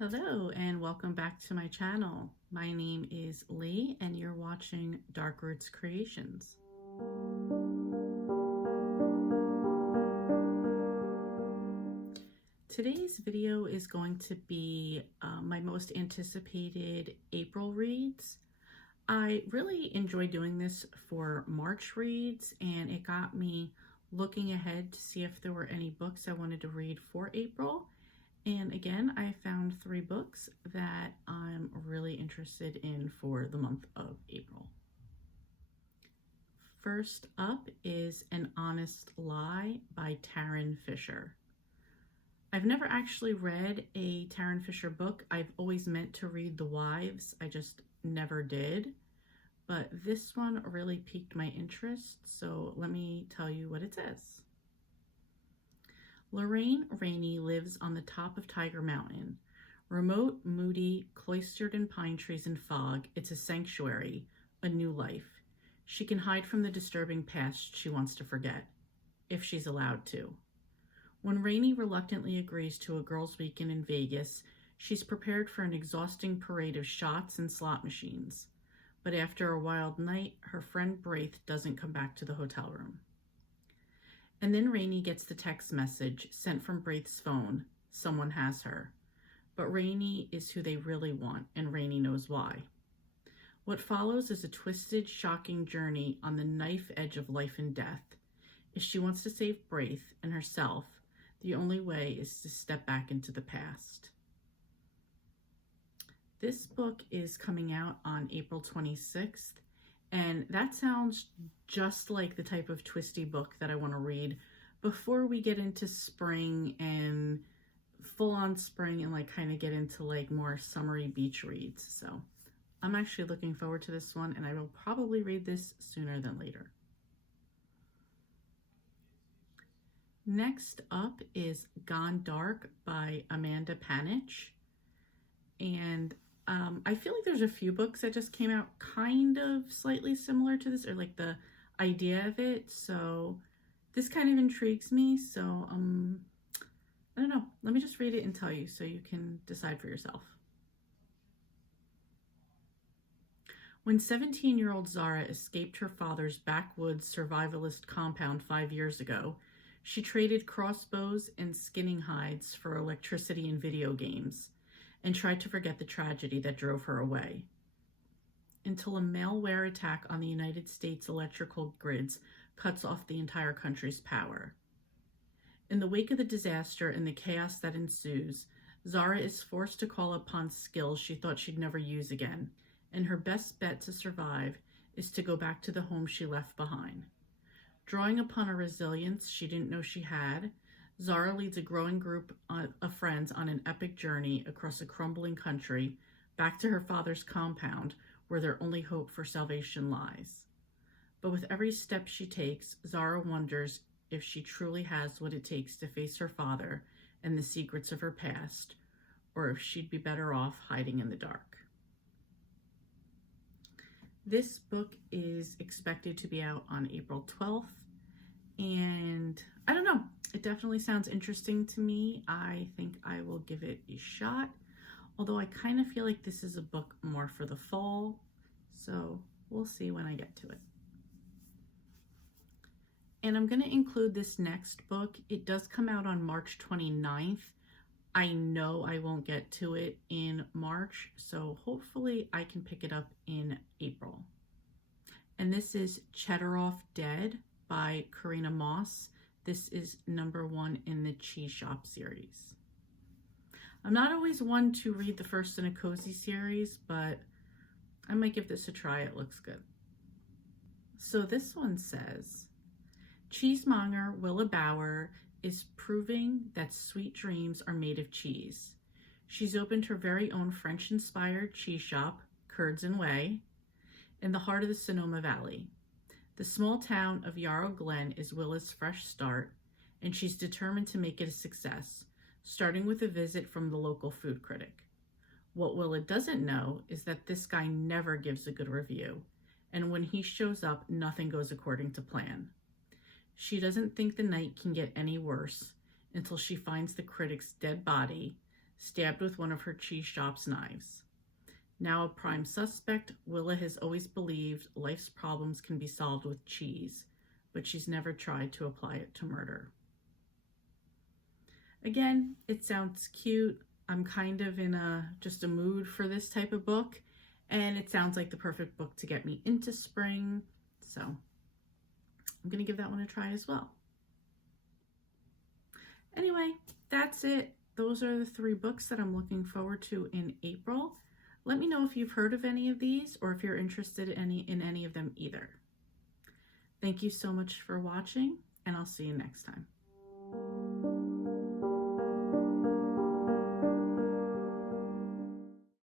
Hello and welcome back to my channel. My name is Lee and you're watching Dark Roots Creations. Today's video is going to be my most anticipated April reads. I really enjoy doing this for March reads, and it got me looking ahead to see if there were any books I wanted to read for April. And again, I found 3 books that I'm really interested in for the month of April. First up is An Honest Lie by Tarryn Fisher. I've never actually read a Tarryn Fisher book. I've always meant to read The Wives. I just never did. But this one really piqued my interest, so let me tell you what it says. Lorraine Rainey lives on the top of Tiger Mountain. Remote, moody, cloistered in pine trees and fog, it's a sanctuary, a new life. She can hide from the disturbing past she wants to forget, if she's allowed to. When Rainey reluctantly agrees to a girls' weekend in Vegas, she's prepared for an exhausting parade of shots and slot machines. But after a wild night, her friend Braith doesn't come back to the hotel room. And then Rainey gets the text message sent from Braith's phone, someone has her. But Rainey is who they really want, and Rainey knows why. What follows is a twisted, shocking journey on the knife edge of life and death. If she wants to save Braith and herself, the only way is to step back into the past. This book is coming out on April 26th, and that sounds just like the type of twisty book that I want to read before we get into spring and full-on spring and kind of get into more summery beach reads. So I'm actually looking forward to this one, and I will probably read this sooner than later. Next up is Gone Dark by Amanda Panich. And I feel like there's a few books that just came out kind of slightly similar to this, or the idea of it. So this kind of intrigues me. So I don't know. Let me just read it and tell you so you can decide for yourself. When 17-year-old Zara escaped her father's backwoods survivalist compound 5 years ago, she traded crossbows and skinning hides for electricity and video games, and tried to forget the tragedy that drove her away. Until a malware attack on the United States electrical grids cuts off the entire country's power. In the wake of the disaster and the chaos that ensues, Zara is forced to call upon skills she thought she'd never use again, and her best bet to survive is to go back to the home she left behind. Drawing upon a resilience she didn't know she had, Zara leads a growing group of friends on an epic journey across a crumbling country back to her father's compound where their only hope for salvation lies. But with every step she takes, Zara wonders if she truly has what it takes to face her father and the secrets of her past, or if she'd be better off hiding in the dark. This book is expected to be out on April 12th, and I don't know, it definitely sounds interesting to me. I think I will give it a shot, although I kind of feel like this is a book more for the fall, so we'll see when I get to it. And I'm going to include this next book. It does come out on March 29th. I know I won't get to it in March, so hopefully I can pick it up in April. And this is Cheddar Off Dead by Karina Moss. This is #1 in the Cheese Shop series. I'm not always one to read the first in a cozy series, but I might give this a try. It looks good. So this one says, cheesemonger Willa Bauer is proving that sweet dreams are made of cheese. She's opened her very own French-inspired cheese shop, Curds and Whey, in the heart of the Sonoma Valley. The small town of Yarrow Glen is Willa's fresh start, and she's determined to make it a success, starting with a visit from the local food critic. What Willa doesn't know is that this guy never gives a good review, and when he shows up, nothing goes according to plan. She doesn't think the night can get any worse until she finds the critic's dead body, stabbed with one of her cheese shop's knives. Now a prime suspect, Willa has always believed life's problems can be solved with cheese, but she's never tried to apply it to murder. Again, it sounds cute. I'm kind of in just a mood for this type of book, and it sounds like the perfect book to get me into spring, so I'm going to give that one a try as well. Anyway, that's it. Those are the 3 books that I'm looking forward to in April. Let me know if you've heard of any of these or if you're interested in any of them either. Thank you so much for watching, and I'll see you next time.